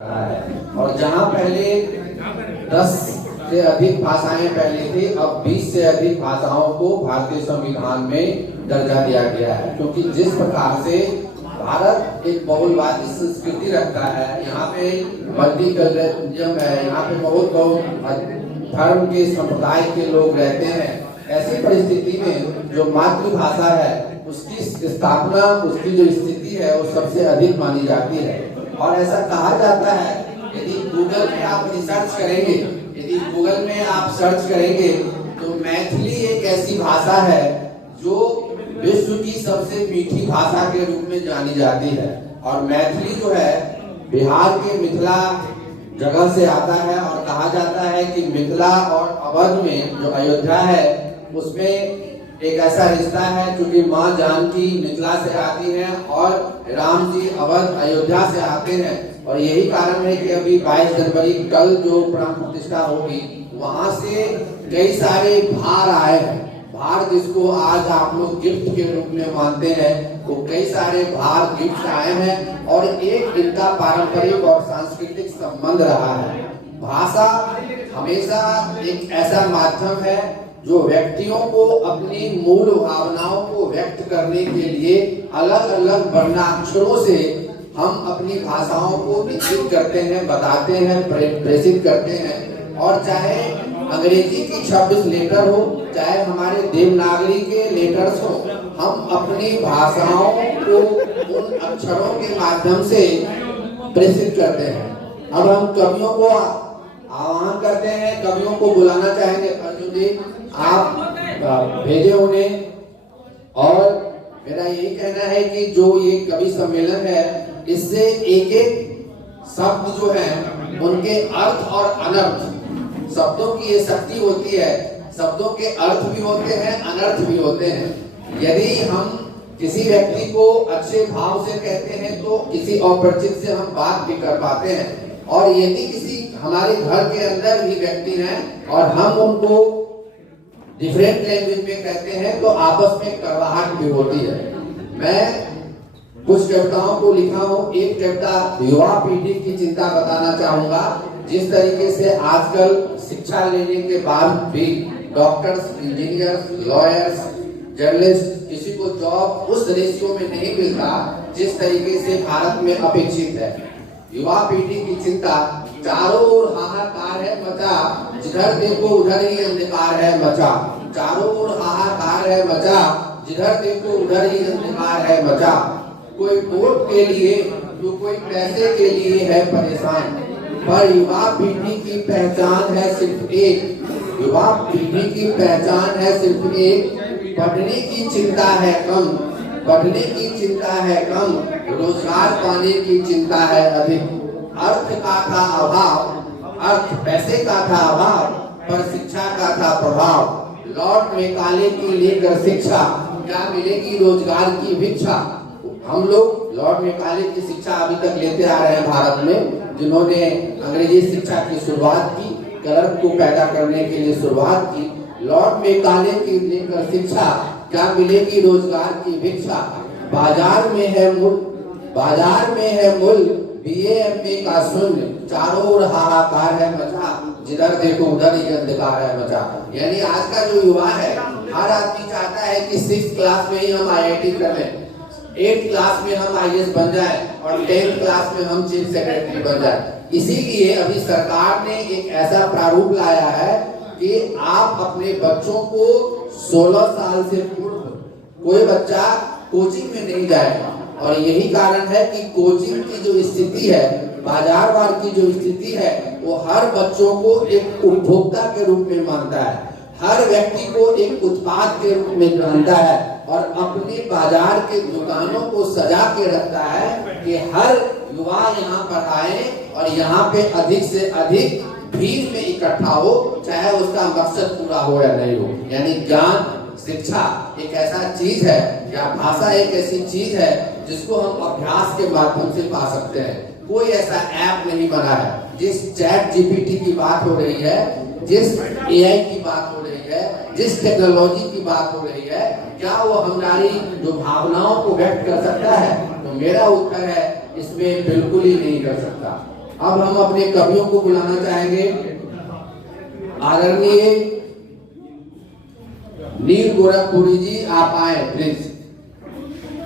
और जहाँ पहले 10 से अधिक भाषाएं पहले थी, अब 20 से अधिक भाषाओं को भारतीय संविधान में दर्जा दिया गया है। क्योंकि जिस प्रकार से भारत एक बहुलवादी संस्कृति रखता है, यहाँ पे मल्टीकल्चरलिज्म है, यहाँ पे बहुत धर्म के संप्रदाय के लोग रहते हैं। ऐसी परिस्थिति में जो मातृभाषा है उसकी स्थापना, उसकी जो स्थिति है वो सबसे अधिक मानी जाती है। और ऐसा कहा जाता है, यदि गूगल में आप रिसर्च करेंगे, यदि गूगल में आप सर्च करेंगे तो मैथिली एक ऐसी भाषा है जो विश्व की सबसे मीठी भाषा के रूप में जानी जाती है। और मैथिली जो है बिहार के मिथिला जगह से आता है और कहा जाता है कि मिथिला और अवध में जो अयोध्या है उसमें एक ऐसा रिश्ता है, क्योंकि माँ जानकी मिथिला से आती हैं और राम जी अवध अयोध्या से आते हैं। और यही कारण है कि अभी 22 जनवरी कल जो प्राण प्रतिष्ठा होगी, वहां से कई सारे भार आए हैं। भार जिसको आज आप लोग गिफ्ट के रूप में मानते हैं, वो कई सारे भार गिफ्ट आए हैं और एक इनका पारंपरिक और सांस्कृतिक संबंध रहा है। भाषा हमेशा एक ऐसा माध्यम है जो व्यक्तियों को अपनी मूल भावनाओं को व्यक्त करने के लिए अलग अलग वर्णाक्षरों से हम अपनी भाषाओं को विकसित करते हैं, बताते हैं, प्रेषित करते हैं। और चाहे अंग्रेजी की 26 लेटर हो, चाहे हमारे देवनागरी के लेटर्स हो, हम अपनी भाषाओं को उन अक्षरों के माध्यम से प्रेषित करते हैं। अब हम कवियों को आह्वान करते हैं, कवियों को बुलाना चाहेंगे। अर्जुन जी आप भेजे उन्हें। और मेरा यही कहना है कि जो ये कवि सम्मेलन है, इससे एक एक शब्द जो है उनके अर्थ और अनर्थ, शब्दों की ये शक्ति होती है। शब्दों के अर्थ भी होते हैं, अनर्थ भी होते हैं। यदि हम किसी व्यक्ति को अच्छे भाव से कहते हैं तो किसी अपरिचित से हम बात भी कर पाते हैं। और यदि किसी हमारे घर के अंदर भी व्यक्ति हैं और हम उनको डिफरेंट लैंग्वेज में कहते हैं तो आपस में कड़वाहट भी होती है। मैं कुछ कविताओं को लिखा हूँ। एक कविता युवा पीढ़ी की चिंता बताना चाहूंगा। जिस तरीके से आजकल शिक्षा लेने के बाद भी डॉक्टर्स, इंजीनियर्स, लॉयर्स, जर्नलिस्ट, किसी को जॉब उस रेशियो में नहीं मिलता जिस तरीके से भारत में अपेक्षित है। युवा पीढ़ी की चिंता, चारों ओर हाहाकार है मचा, जिधर देखो उधर ही अंधकार है मचा। चारों ओर हाहाकार है मचा, जिधर देखो उधर ही अंधकार है मचा। कोई वोट के लिए तो कोई पैसे के लिए है परेशान, पर युवा पीढ़ी की पहचान है सिर्फ एक। युवा पीढ़ी की पहचान है सिर्फ एक। पढ़ने की चिंता है कम, पढ़ने की चिंता है कम, रोजगार पाने की चिंता है अधिक। अर्थ का था अभाव, अर्थ पैसे का था अभाव, पर शिक्षा का था प्रभाव। लॉर्ड मेकाले की लेकर शिक्षा, क्या मिलेगी रोजगार की भिक्षा। हम लोग लॉर्ड मेकाले की शिक्षा अभी तक लेते आ रहे हैं भारत में, जिन्होंने अंग्रेजी शिक्षा की शुरुआत की, कलम को पैदा करने के लिए शुरुआत की। लॉर्ड मेकाले की लेकर शिक्षा, क्या मिलेगी रोजगार की भिक्षा। बाजार में है मूल, बाजार में है मूल, बीए एमए का शून्य, चारों ओर हाहाकार है मचा, जिधर देखो उधर ही अंधकार है मचा। यानी आज का जो युवा है, हर आदमी चाहता है कि 6th क्लास में ही हम IIT कर लें, 8th क्लास में हम IAS बन जाए और 10th क्लास में हम चीफ सेक्रेटरी बन जाए। इसीलिए अभी सरकार ने एक ऐसा प्रारूप लाया है कि आप अपने बच्चों को 16 साल से पूर्व कोई बच्चा कोचिंग में नहीं जाएगा। और यही कारण है कि कोचिंग की जो स्थिति है, बाजारवाद की जो स्थिति है, वो हर बच्चों को एक उपभोक्ता के रूप में मानता है, हर व्यक्ति को एक उत्पाद के रूप में मानता है और अपने बाजार के दुकानों को सजा के रखता है कि हर युवा यहाँ पर आए और यहाँ पे अधिक से अधिक भीड़ में इकट्ठा हो, चाहे उसका मकसद पूरा हो या नहीं हो। यानी ज्ञान, शिक्षा एक ऐसा चीज है, या भाषा एक ऐसी चीज है जिसको हम अभ्यास के माध्यम से पा सकते हैं। कोई ऐसा ऐप नहीं बना है। जिस चैट जीपीटी की बात हो रही है, जिस AI की बात हो रही है, जिस टेक्नोलॉजी की बात हो रही है, क्या वो हमारी जो भावनाओं को व्यक्त कर सकता है? तो मेरा उत्तर है इसमें बिल्कुल ही नहीं कर सकता। अब हम अपने कवियों को बुलाना चाहेंगे। आदरणीय नील गोरखपुरी जी, आप आए प्लीज।